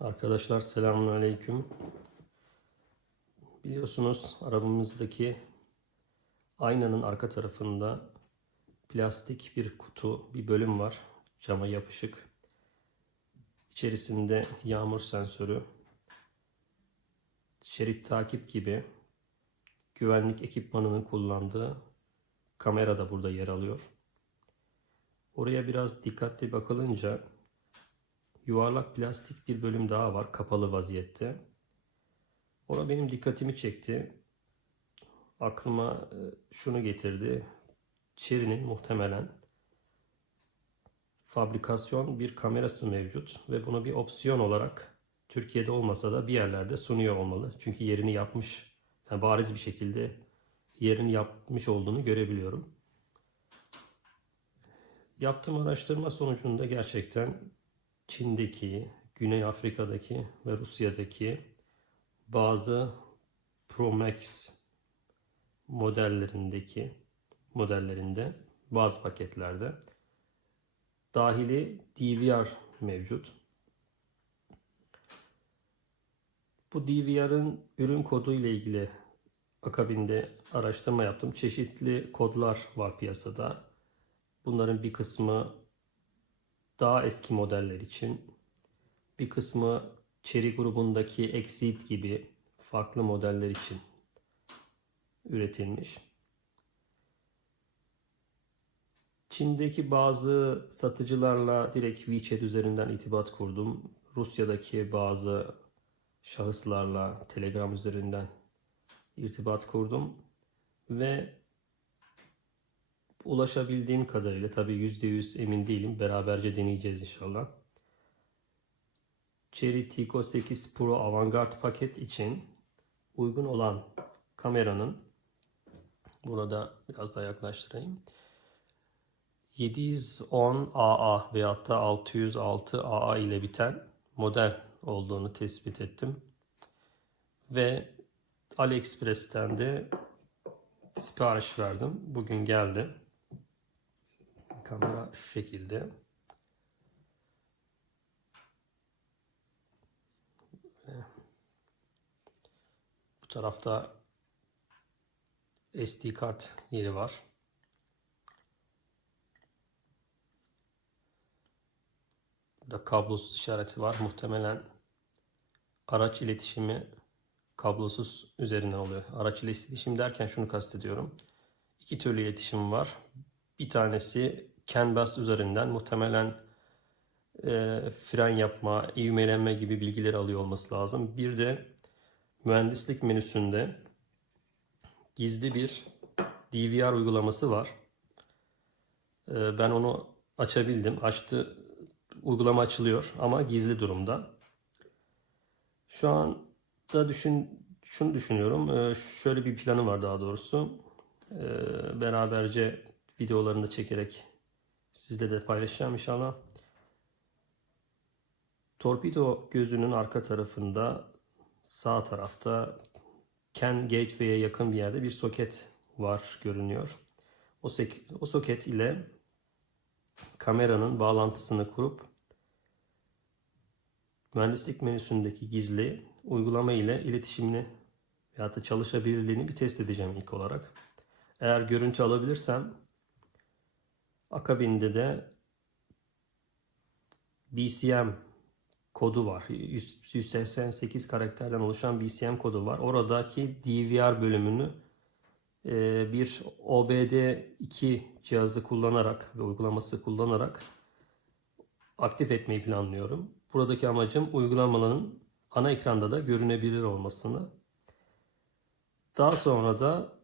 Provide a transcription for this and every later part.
Arkadaşlar selamünaleyküm. Biliyorsunuz arabamızdaki aynanın arka tarafında plastik bir kutu, bir bölüm var. Cama yapışık. İçerisinde yağmur sensörü, şerit takip gibi güvenlik ekipmanının kullandığı kamera da burada yer alıyor. Oraya biraz dikkatli bakılınca yuvarlak plastik bir bölüm daha var kapalı vaziyette. Ona benim dikkatimi çekti. Aklıma e, şunu getirdi. Chery'nin muhtemelen fabrikasyon bir kamerası mevcut ve bunu bir opsiyon olarak Türkiye'de olmasa da bir yerlerde sunuyor olmalı. Çünkü yerini yapmış, yani bariz bir şekilde yerini yapmış olduğunu görebiliyorum. Yaptığım araştırma sonucunda gerçekten Çin'deki, Güney Afrika'daki ve Rusya'daki bazı Pro Max modellerindeki modellerinde bazı paketlerde dahili DVR mevcut. Bu DVR'ın ürün kodu ile ilgili akabinde araştırma yaptım. Çeşitli kodlar var piyasada. Bunların bir kısmı daha eski modeller için, bir kısmı Cherry grubundaki Exceed gibi farklı modeller için üretilmiş. Çin'deki bazı satıcılarla direkt WeChat üzerinden irtibat kurdum. Rusya'daki bazı şahıslarla Telegram üzerinden irtibat kurdum ve ulaşabildiğim kadarıyla tabii %100 emin değilim. Beraberce deneyeceğiz inşallah. Cherry Tico 8 Pro Avantgarde paket için uygun olan kameranın burada biraz daha yaklaştırayım. 710 AA veyahut da 606 AA ile biten model olduğunu tespit ettim. Ve AliExpress'ten de sipariş verdim. Bugün geldi. Kamera şu şekilde. Bu tarafta SD kart yeri var. Burada kablosuz işareti var. Muhtemelen araç iletişimi kablosuz üzerinden oluyor. Araç iletişim derken şunu kastediyorum. İki türlü iletişim var. Bir tanesi CAN bus üzerinden muhtemelen e, fren yapma, ivmelenme gibi bilgileri alıyor olması lazım. Bir de mühendislik menüsünde gizli bir DVR uygulaması var. E, ben onu açabildim. Açtı. Uygulama açılıyor ama gizli durumda. Şu an da düşün şunu düşünüyorum. E, şöyle bir planı var daha doğrusu. E, beraberce videolarını çekerek sizle de paylaşacağım inşallah. Torpido gözünün arka tarafında sağ tarafta CAN Gateway'e yakın bir yerde bir soket var görünüyor. O, o soket ile kameranın bağlantısını kurup mühendislik menüsündeki gizli uygulama ile iletişimini veyahut da çalışabilirliğini bir test edeceğim ilk olarak. Eğer görüntü alabilirsem akabinde de BCM kodu var. 188 karakterden oluşan BCM kodu var. Oradaki DVR bölümünü e, bir OBD2 cihazı kullanarak ve uygulaması kullanarak aktif etmeyi planlıyorum. Buradaki amacım uygulamanın ana ekranda da görünebilir olmasını. Daha sonra da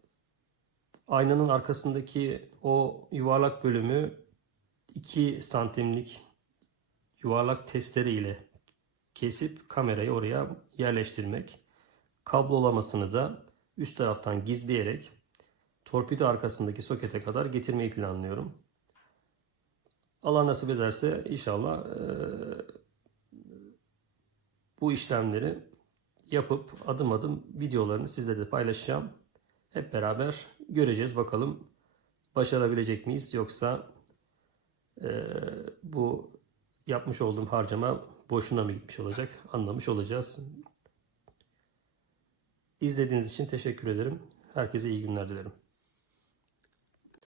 aynanın arkasındaki o yuvarlak bölümü 2 santimlik yuvarlak testere ile kesip kamerayı oraya yerleştirmek. Kablolamasını da üst taraftan gizleyerek torpido arkasındaki sokete kadar getirmeyi planlıyorum. Allah nasip ederse inşallah bu işlemleri yapıp adım adım videolarını sizlerle de paylaşacağım. Hep beraber göreceğiz bakalım başarabilecek miyiz yoksa e, bu yapmış olduğum harcama boşuna mı gitmiş olacak anlamış olacağız. İzlediğiniz için teşekkür ederim. Herkese iyi günler dilerim.